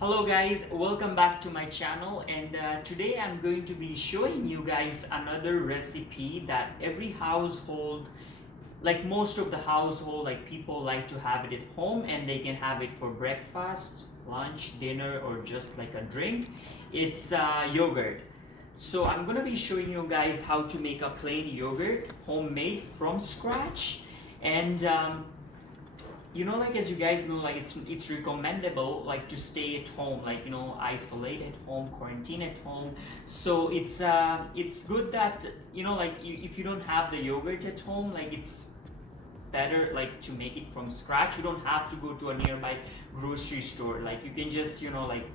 Hello guys, welcome back to my channel, and today I'm going to be showing you guys another recipe that every household, like most of the household, like people like to have it at home and they can have it for breakfast, lunch, dinner, or just like a drink. It's yogurt. So I'm gonna be showing you guys how to make a plain yogurt homemade from scratch. And like as you guys know, like it's recommendable like to stay at home, like isolate at home, quarantine at home. So it's good that if you don't have the yogurt at home, like it's better like to make it from scratch. You don't have to go to a nearby grocery store. Like you can just like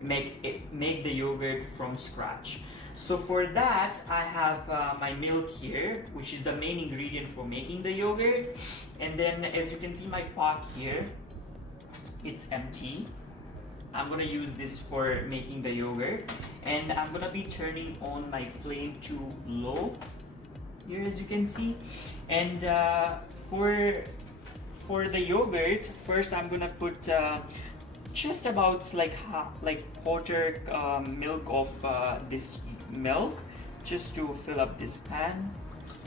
make the yogurt from scratch. So for that, I have my milk here, which is the main ingredient for making the yogurt. And then as you can see my pot here, it's empty. I'm gonna use this for making the yogurt, and I'm gonna be turning on my flame to low here, as you can see. And for the yogurt, first I'm gonna put just about like quarter milk of this milk, just to fill up this pan.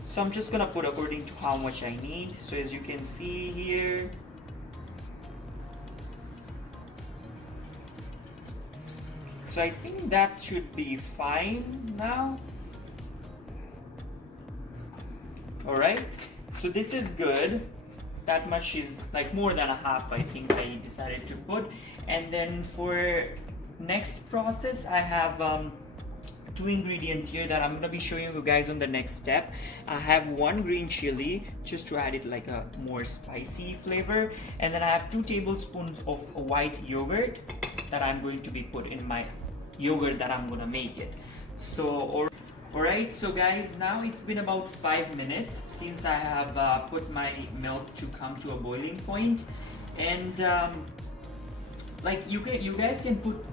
So I'm just gonna put according to how much I need. So as you can see here, so I think that should be fine now. All right, so this is good. That much is like more than a half, I think I decided to put. And then for next process, I have two ingredients here that I'm gonna be showing you guys on the next step. I have one green chili, just to add it like a more spicy flavor, and then I have 2 tablespoons of white yogurt that I'm going to be put in my yogurt that I'm gonna make it. So alright, so guys, now it's been about 5 minutes since I have put my milk to come to a boiling point, and like you guys can put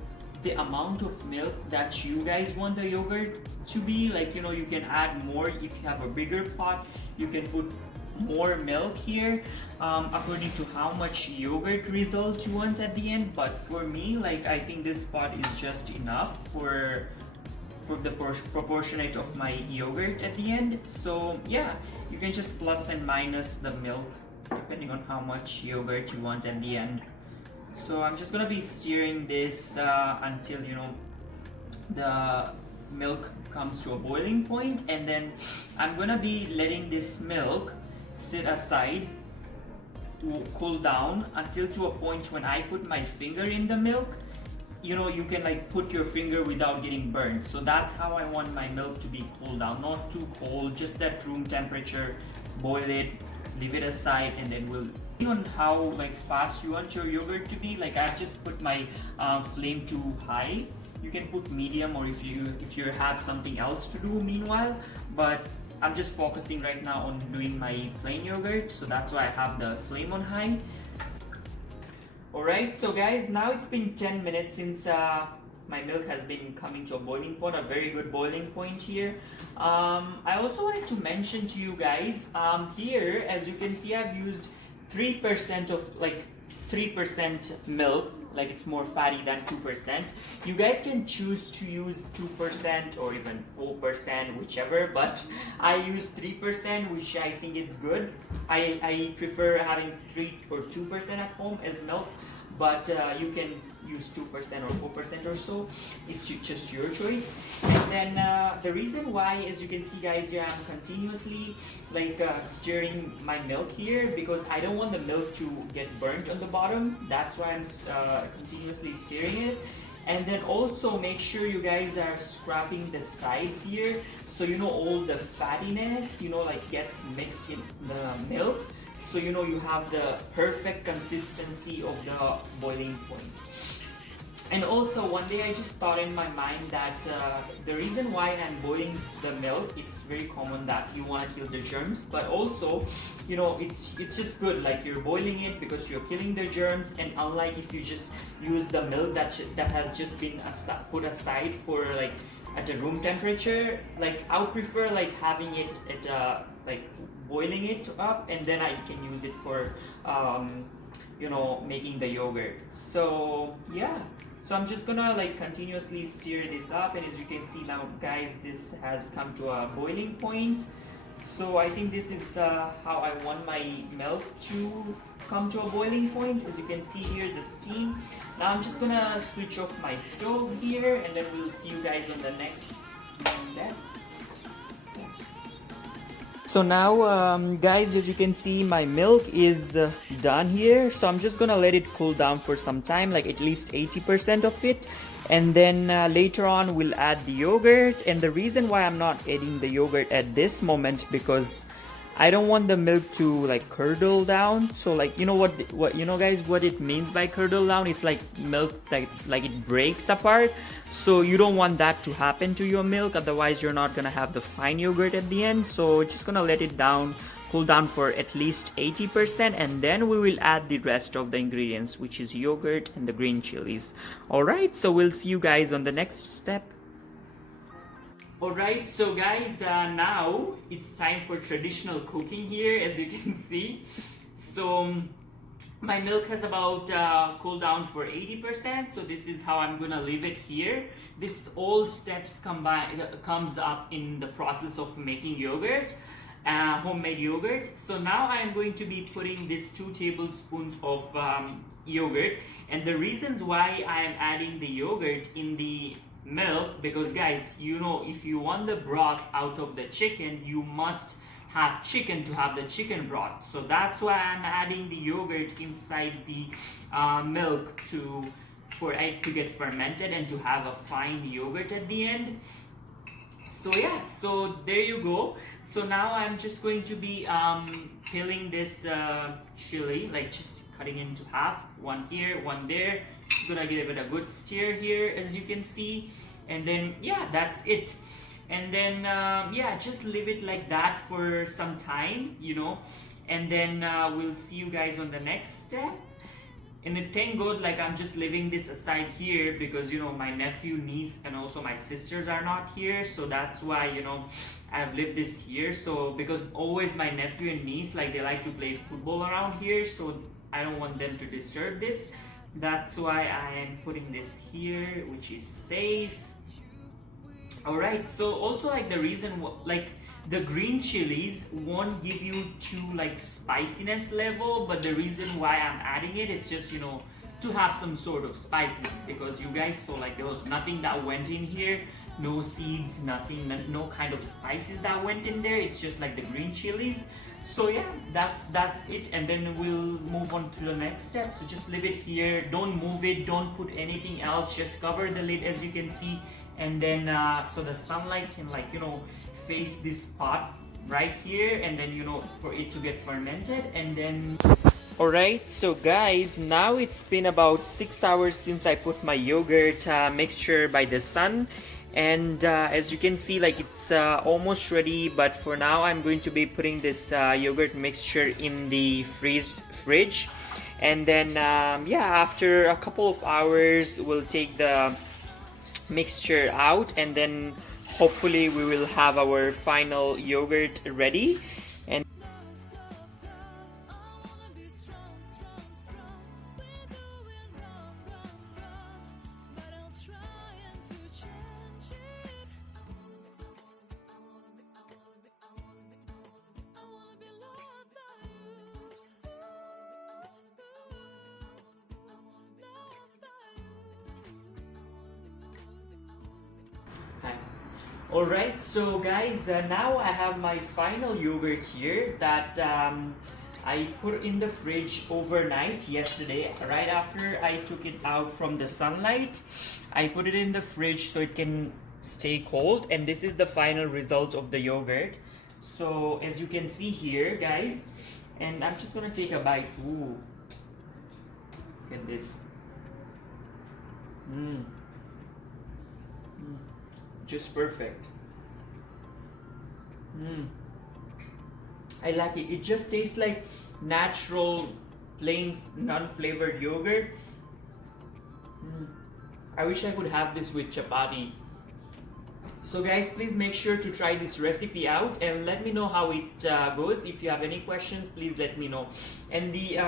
the amount of milk that you guys want the yogurt to be. Like you can add more if you have a bigger pot. You can put more milk here according to how much yogurt result you want at the end. But for me, like I think this pot is just enough for the proportionate of my yogurt at the end. So yeah, you can just plus and minus the milk depending on how much yogurt you want at the end. So I'm just gonna be stirring this until the milk comes to a boiling point, and then I'm gonna be letting this milk sit aside, cool down until to a point when I put my finger in the milk. You can like put your finger without getting burned. So that's how I want my milk to be cooled down, not too cold, just at room temperature. Boil it, leave it aside, and then we'll on how like fast you want your yogurt to be. Like I've just put my flame to high. You can put medium, or if you have something else to do meanwhile, but I'm just focusing right now on doing my plain yogurt, so that's why I have the flame on high. Alright, so guys, now it's been 10 minutes since my milk has been coming to a boiling point, a very good boiling point here. I also wanted to mention to you guys, here as you can see, I've used 3% of 3% milk, like it's more fatty than 2%. You guys can choose to use 2% or even 4%, whichever, but I use 3%, which I think it's good. I prefer having 3 or 2% at home as milk, but you can use 2% or 4% or so. It's just your choice. And then the reason why, as you can see guys here, I'm continuously stirring my milk here, because I don't want the milk to get burnt on the bottom. That's why I'm continuously stirring it. And then also make sure you guys are scraping the sides here, so all the fattiness like gets mixed in the milk, so you have the perfect consistency of the boiling point. And also one day I just thought in my mind that the reason why I'm boiling the milk, it's very common that you want to kill the germs, but also it's just good, like you're boiling it because you're killing the germs. And unlike if you just use the milk that has just been put aside for like at a room temperature, like I would prefer like having it at boiling it up, and then I can use it for making the yogurt. So yeah, So I'm just gonna like continuously stir this up, and as you can see now, guys, this has come to a boiling point. So I think this is how I want my milk to come to a boiling point. As you can see here, the steam. Now I'm just gonna switch off my stove here, and then we'll see you guys on the next step. So now guys, as you can see, my milk is done here. So I'm just gonna let it cool down for some time, like at least 80% of it. And then later on we'll add the yogurt. And the reason why I'm not adding the yogurt at this moment, because I don't want the milk to like curdle down. So like, you know what you know guys, what it means by curdle down? It's like milk like it breaks apart. So you don't want that to happen to your milk, otherwise you're not gonna have the fine yogurt at the end. So just gonna let it cool down for at least 80%, and then we will add the rest of the ingredients, which is yogurt and the green chilies. Alright, so we'll see you guys on the next step. Alright, so guys, now it's time for traditional cooking here, as you can see. So my milk has about cooled down for 80%, so this is how I'm gonna leave it here. This all steps comes up in the process of making yogurt, homemade yogurt. So now I'm going to be putting this 2 tablespoons of yogurt, and the reasons why I am adding the yogurt in the milk, because guys, you know, if you want the broth out of the chicken, you must have chicken to have the chicken broth. So that's why I'm adding the yogurt inside the milk for it to get fermented and to have a fine yogurt at the end. So yeah, so there you go. So now I'm just going to be peeling this chili, like just cutting it into half, one here, one there. Just gonna give it a good stir here, as you can see, and then yeah, that's it. And then yeah, just leave it like that for some time, you know, and then we'll see you guys on the next step. And then thank God, like I'm just leaving this aside here because, you know, my nephew, niece, and also my sisters are not here, so that's why, you know, I've left this here. So because always my nephew and niece, like they like to play football around here, so I don't want them to disturb this. That's why I am putting this here, which is safe. Alright, so also like the reason, like the green chilies won't give you too like spiciness level, but the reason why I'm adding it, it's just, you know, to have some sort of spices, because you guys saw like there was nothing that went in here, no seeds, nothing, no kind of spices that went in there. It's just like the green chilies. So yeah, that's it, and then we'll move on to the next step. So just leave it here, don't move it, don't put anything else, just cover the lid, as you can see, and then so the sunlight can, like, you know, face this pot right here, and then, you know, for it to get fermented. And then alright, so guys, now it's been about 6 hours since I put my yogurt mixture by the sun, and as you can see, like it's almost ready. But for now I'm going to be putting this yogurt mixture in the fridge, and then yeah, after a couple of hours we'll take the mixture out, and then hopefully we will have our final yogurt ready. And alright, so guys, now I have my final yogurt here that I put in the fridge overnight yesterday. Right after I took it out from the sunlight, I put it in the fridge so it can stay cold, and this is the final result of the yogurt. So as you can see here, guys, and I'm just gonna take a bite. Ooh, look at this. Just perfect. I like it. It just tastes like natural, plain, non-flavored yogurt. I wish I could have this with chapati. So guys, please make sure to try this recipe out and let me know how it goes. If you have any questions, please let me know. And the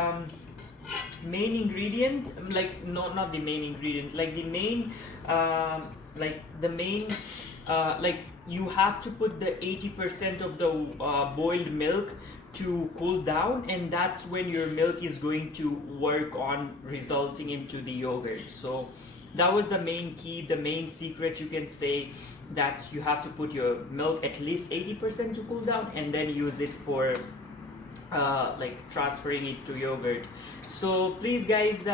main ingredient, like not the main ingredient, like the main like the main like you have to put the 80% of the boiled milk to cool down, and that's when your milk is going to work on resulting into the yogurt. So that was the main key, the main secret, you can say, that you have to put your milk at least 80% to cool down and then use it for like transferring it to yogurt. So please guys,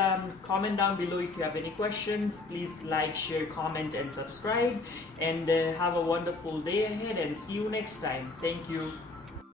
comment down below if you have any questions. Please like, share, comment and subscribe, and have a wonderful day ahead, and see you next time. Thank you.